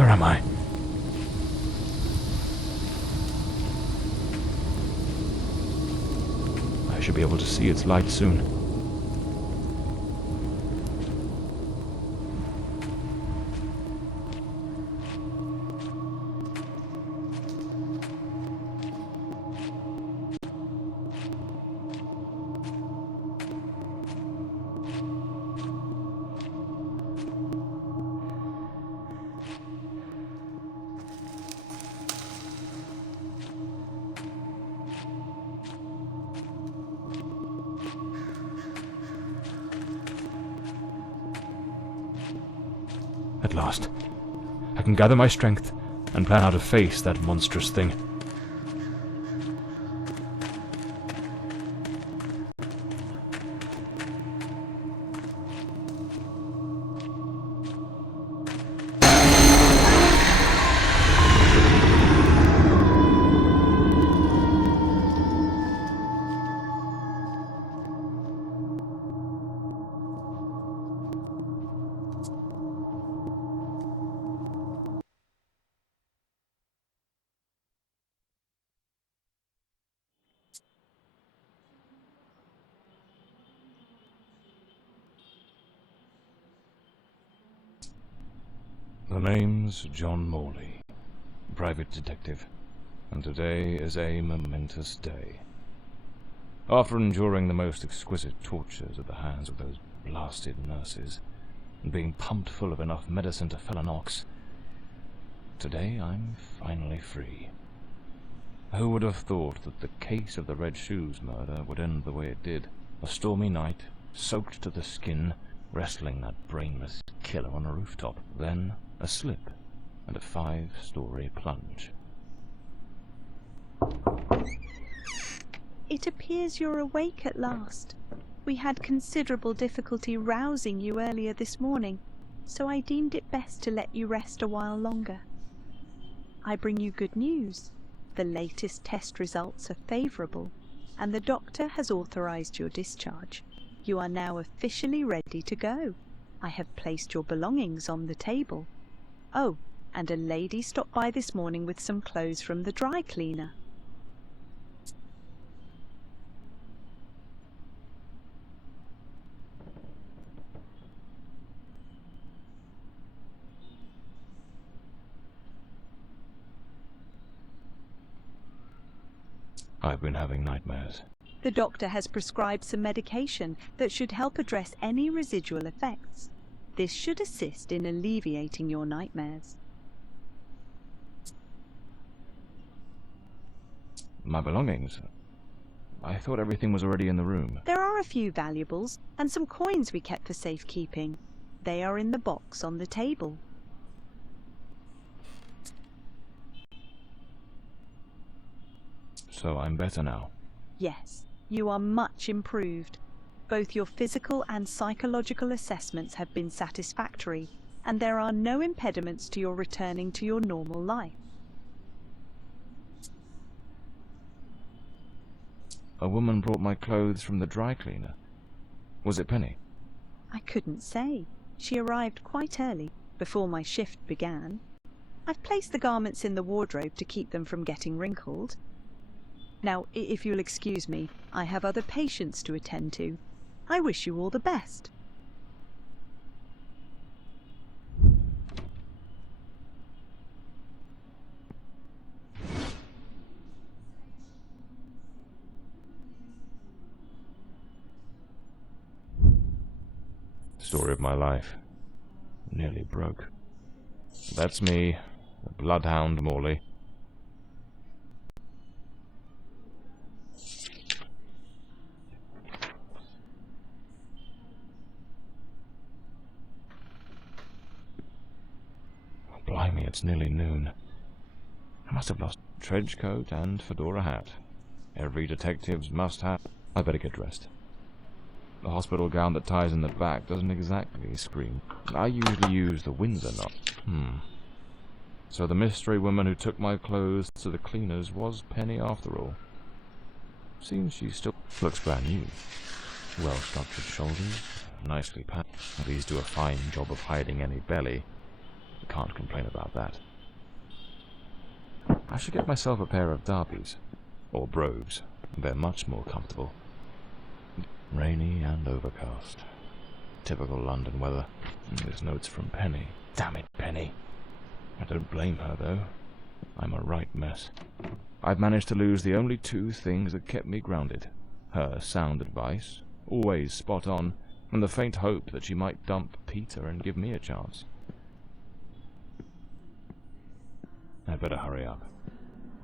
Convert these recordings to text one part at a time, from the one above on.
Where am I? I should be able to see its light soon. At last, I can gather my strength and plan how to face that monstrous thing. The name's John Morley, private detective, and today is a momentous day. After enduring the most exquisite tortures at the hands of those blasted nurses, and being pumped full of enough medicine to fell an ox, today I'm finally free. Who would have thought that the case of the Red Shoes murder would end the way it did? A stormy night, soaked to the skin, wrestling that brainless killer on a rooftop. Then a slip and a 5-story plunge. It appears you're awake at last. We had considerable difficulty rousing you earlier this morning, so I deemed it best to let you rest a while longer. I bring you good news. The latest test results are favourable, and the doctor has authorised your discharge. You are now officially ready to go. I have placed your belongings on the table. Oh, and a lady stopped by this morning with some clothes from the dry cleaner. I've been having nightmares. The doctor has prescribed some medication that should help address any residual effects. This should assist in alleviating your nightmares. My belongings? I thought everything was already in the room. There are a few valuables and some coins we kept for safekeeping. They are in the box on the table. So I'm better now. Yes, you are much improved. Both your physical and psychological assessments have been satisfactory, and there are no impediments to your returning to your normal life. A woman brought my clothes from the dry cleaner. Was it Penny? I couldn't say. She arrived quite early, before my shift began. I've placed the garments in the wardrobe to keep them from getting wrinkled. Now, if you'll excuse me, I have other patients to attend to. I wish you all the best. Story of my life. Nearly broke. That's me, the bloodhound Morley. Blimey, it's nearly noon. I must have lost trench coat and fedora hat. Every detective's must have. I better get dressed. The hospital gown that ties in the back doesn't exactly scream. I usually use the Windsor knot. So the mystery woman who took my clothes to the cleaners was Penny after all. Seems she still looks brand new. Well-structured shoulders, nicely packed. These do a fine job of hiding any belly. can't complain about that. I should get myself a pair of derbies, or brogues. They're much more comfortable. Rainy and overcast. Typical London weather. This note's from Penny. Damn it, Penny. I don't blame her, though. I'm a right mess. I've managed to lose the only two things that kept me grounded. Her sound advice, always spot on, and the faint hope that she might dump Peter and give me a chance. I'd better hurry up.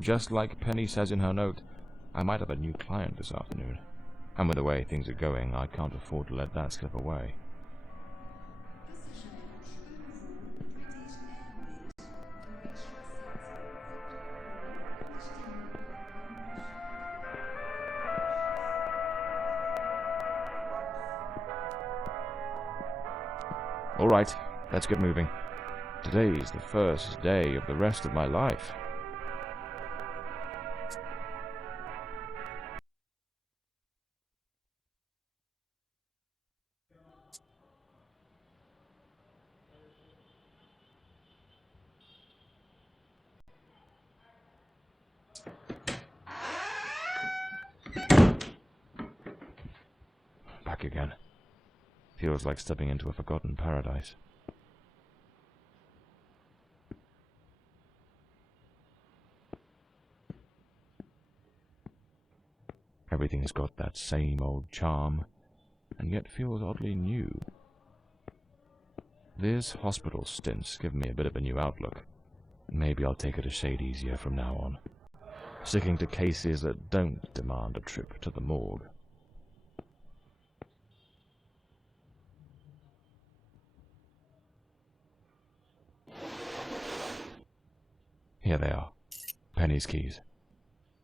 Just like Penny says in her note, I might have a new client this afternoon. And with the way things are going, I can't afford to let that slip away. All right, let's get moving. Today's the first day of the rest of my life. Back again. Feels like stepping into a forgotten paradise. Everything's got that same old charm, and yet feels oddly new. This hospital stint's given me a bit of a new outlook. Maybe I'll take it a shade easier from now on, sticking to cases that don't demand a trip to the morgue. Here they are, Penny's keys,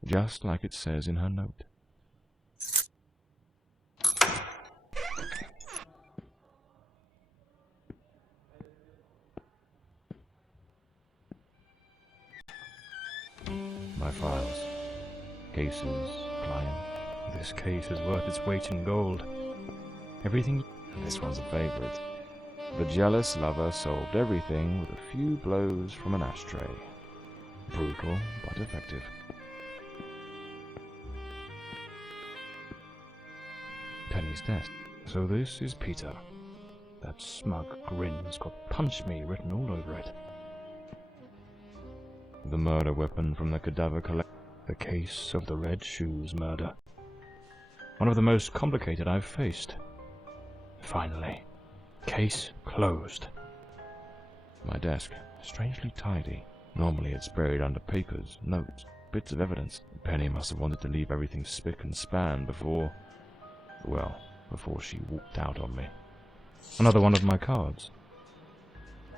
just like it says in her note. My files, cases, client. This case is worth its weight in gold. Everything. This one's a favorite. The jealous lover solved everything with a few blows from an ashtray. Brutal, but effective. Penny's desk. So this is Peter. That smug grin's got "punch me" written all over it. The murder weapon from the cadaver collection. The case of the Red Shoes murder. One of the most complicated I've faced. Finally. Case closed. My desk, strangely tidy. Normally it's buried under papers, notes, bits of evidence. Penny must have wanted to leave everything spick and span before she walked out on me. Another one of my cards.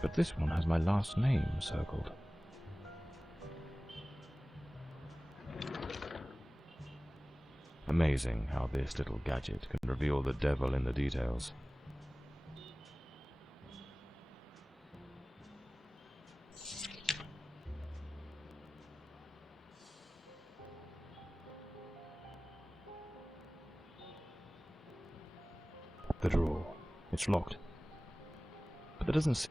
But this one has my last name circled. Amazing how this little gadget can reveal the devil in the details. The drawer. It's locked. But there doesn't seem...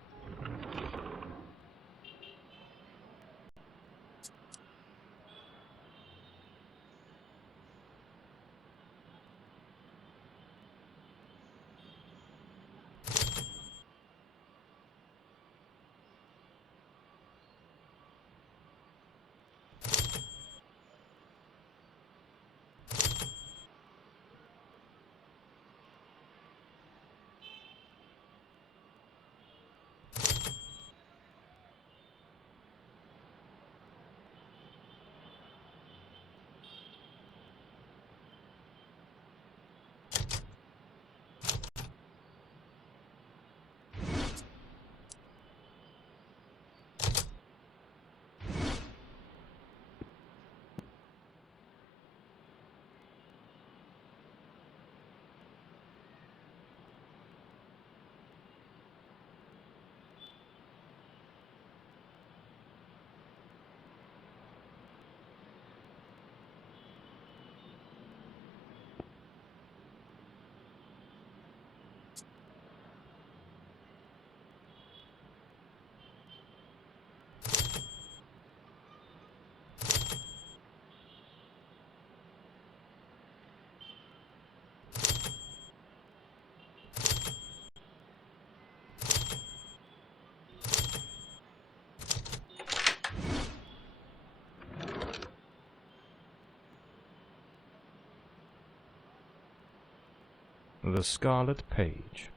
The Scarlet Page.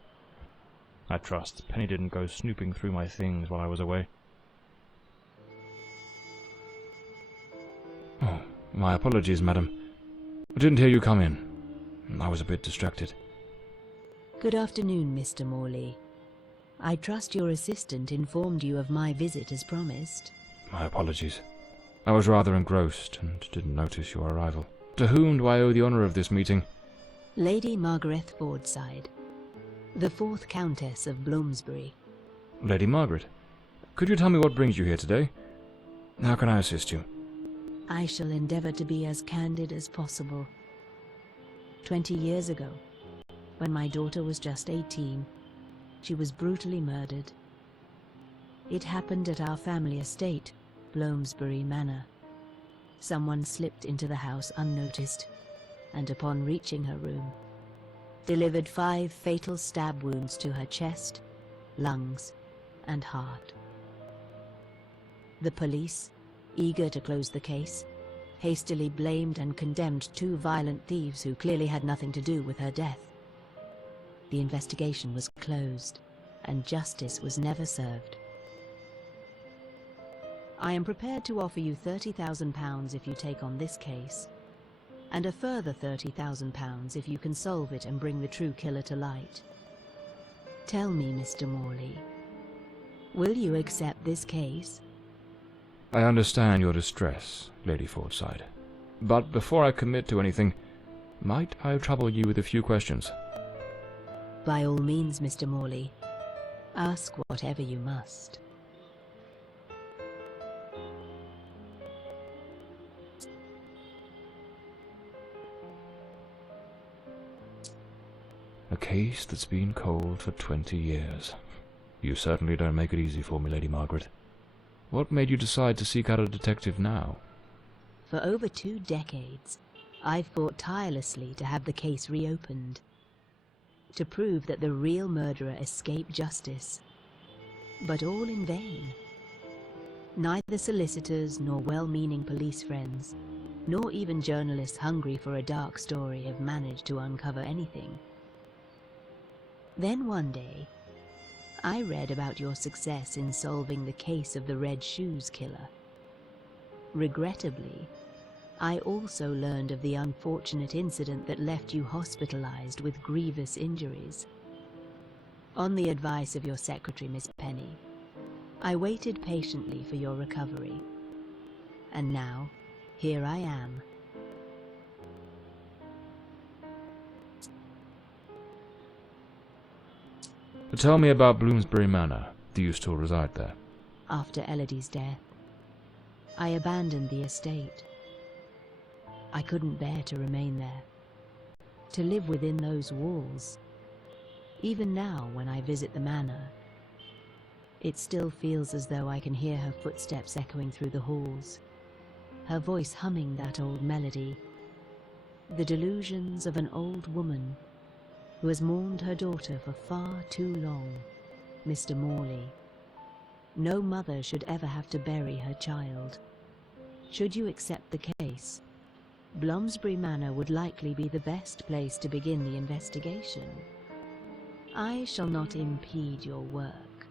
I trust Penny didn't go snooping through my things while I was away. Oh, my apologies, madam. I didn't hear you come in. I was a bit distracted. Good afternoon, Mr. Morley. I trust your assistant informed you of my visit as promised. My apologies. I was rather engrossed and didn't notice your arrival. To whom do I owe the honour of this meeting? Lady Margarette Fordside, the 4th Countess of Bloomsbury. Lady Margaret, could you tell me what brings you here today? How can I assist you? I shall endeavour to be as candid as possible. 20 years ago, when my daughter was just 18, she was brutally murdered. It happened at our family estate, Bloomsbury Manor. Someone slipped into the house unnoticed, and upon reaching her room, delivered 5 fatal stab wounds to her chest, lungs, and heart. The police, eager to close the case, hastily blamed and condemned 2 violent thieves who clearly had nothing to do with her death. The investigation was closed, and justice was never served. I am prepared to offer you £30,000 if you take on this case, and a further £30,000 if you can solve it and bring the true killer to light. Tell me, Mr. Morley, will you accept this case? I understand your distress, Lady Fordside. But before I commit to anything, might I trouble you with a few questions? By all means, Mr. Morley. Ask whatever you must. A case that's been cold for 20 years. You certainly don't make it easy for me, Lady Margaret. What made you decide to seek out a detective now? For over 2 decades, I've fought tirelessly to have the case reopened, to prove that the real murderer escaped justice. But all in vain. Neither solicitors nor well-meaning police friends, nor even journalists hungry for a dark story have managed to uncover anything. Then one day, I read about your success in solving the case of the Red Shoes killer. Regrettably, I also learned of the unfortunate incident that left you hospitalized with grievous injuries. On the advice of your secretary, Miss Penny, I waited patiently for your recovery. And now, here I am. Tell me about Bloomsbury Manor. Do you still reside there? After Elodie's death, I abandoned the estate. I couldn't bear to remain there, to live within those walls. Even now, when I visit the manor, it still feels as though I can hear her footsteps echoing through the halls, her voice humming that old melody, the delusions of an old woman who has mourned her daughter for far too long. Mr. Morley, no mother should ever have to bury her child. Should you accept the case, Bloomsbury Manor would likely be the best place to begin the investigation. I shall not impede your work,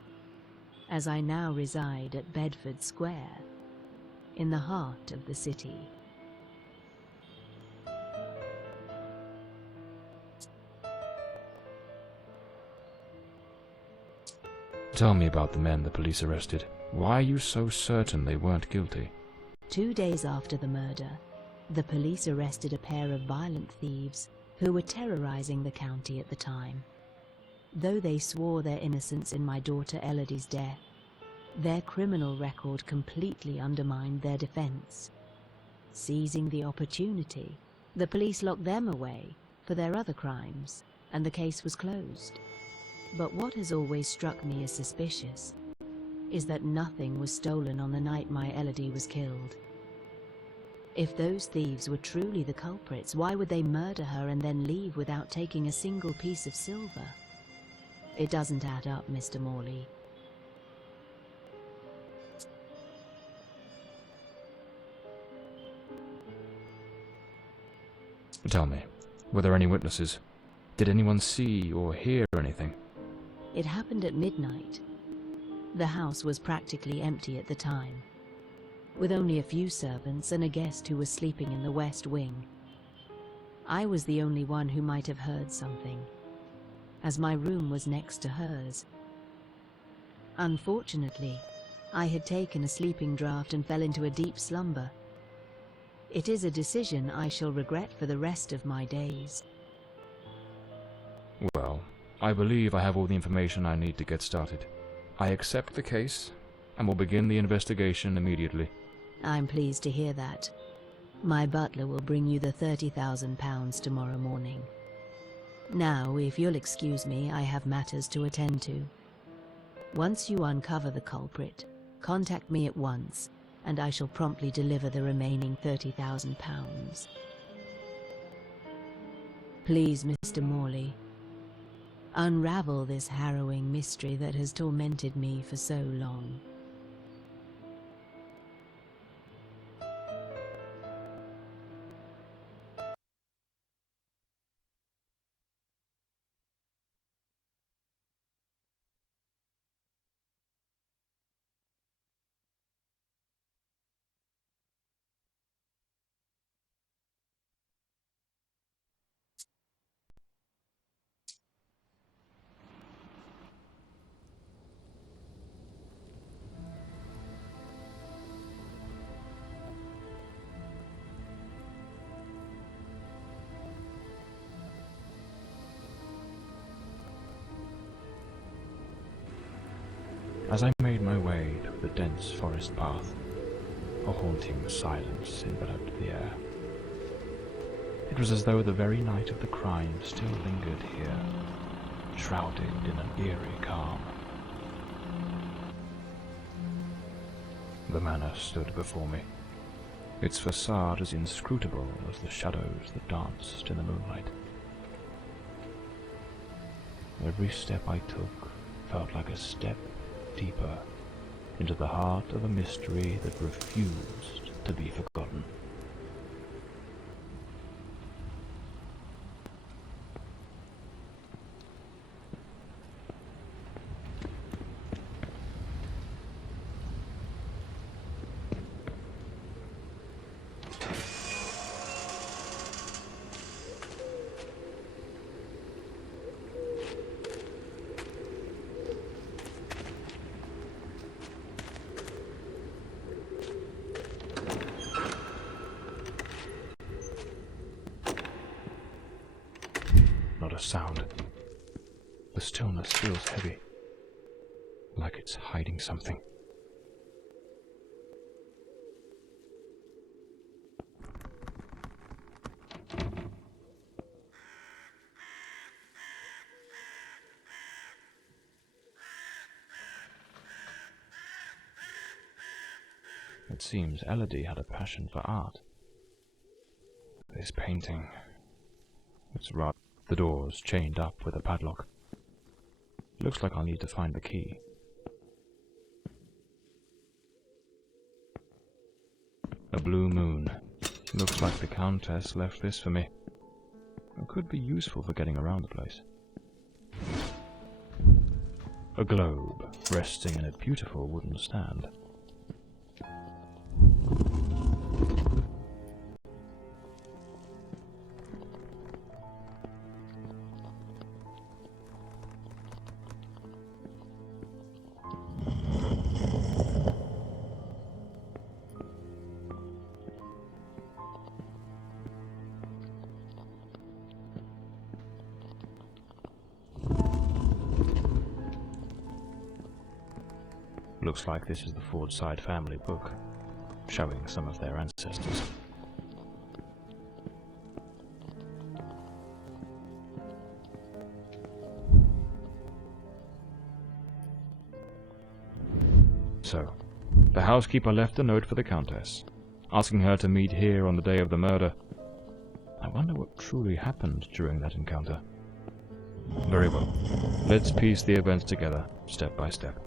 as I now reside at Bedford Square, in the heart of the city. Tell me about the men the police arrested. Why are you so certain they weren't guilty? 2 days after the murder, the police arrested a pair of violent thieves who were terrorizing the county at the time. Though they swore their innocence in my daughter Elodie's death, their criminal record completely undermined their defense. Seizing the opportunity, the police locked them away for their other crimes, and the case was closed. But what has always struck me as suspicious is that nothing was stolen on the night my Elodie was killed. If those thieves were truly the culprits, why would they murder her and then leave without taking a single piece of silver? It doesn't add up, Mr. Morley. Tell me, were there any witnesses? Did anyone see or hear anything? It happened at midnight. The house was practically empty at the time, with only a few servants and a guest who was sleeping in the west wing. I was the only one who might have heard something, as my room was next to hers. Unfortunately, I had taken a sleeping draught and fell into a deep slumber. It is a decision I shall regret for the rest of my days. Well, I believe I have all the information I need to get started. I accept the case, and will begin the investigation immediately. I'm pleased to hear that. My butler will bring you the £30,000 tomorrow morning. Now, if you'll excuse me, I have matters to attend to. Once you uncover the culprit, contact me at once, and I shall promptly deliver the remaining £30,000. Please, Mr. Morley, unravel this harrowing mystery that has tormented me for so long. As I made my way through the dense forest path, a haunting silence enveloped the air. It was as though the very night of the crime still lingered here, shrouded in an eerie calm. The manor stood before me, its facade as inscrutable as the shadows that danced in the moonlight. Every step I took felt like a step deeper into the heart of a mystery that refused to be forgotten. Not a sound. The stillness feels heavy, like it's hiding something. It seems Elodie had a passion for art. This painting, it's rather... The door's chained up with a padlock. Looks like I'll need to find the key. A blue moon. Looks like the Countess left this for me. It could be useful for getting around the place. A globe resting in a beautiful wooden stand. Looks like this is the Fordside family book, showing some of their ancestors. So, the housekeeper left a note for the Countess, asking her to meet here on the day of the murder. I wonder what truly happened during that encounter. Very well, let's piece the events together, step by step.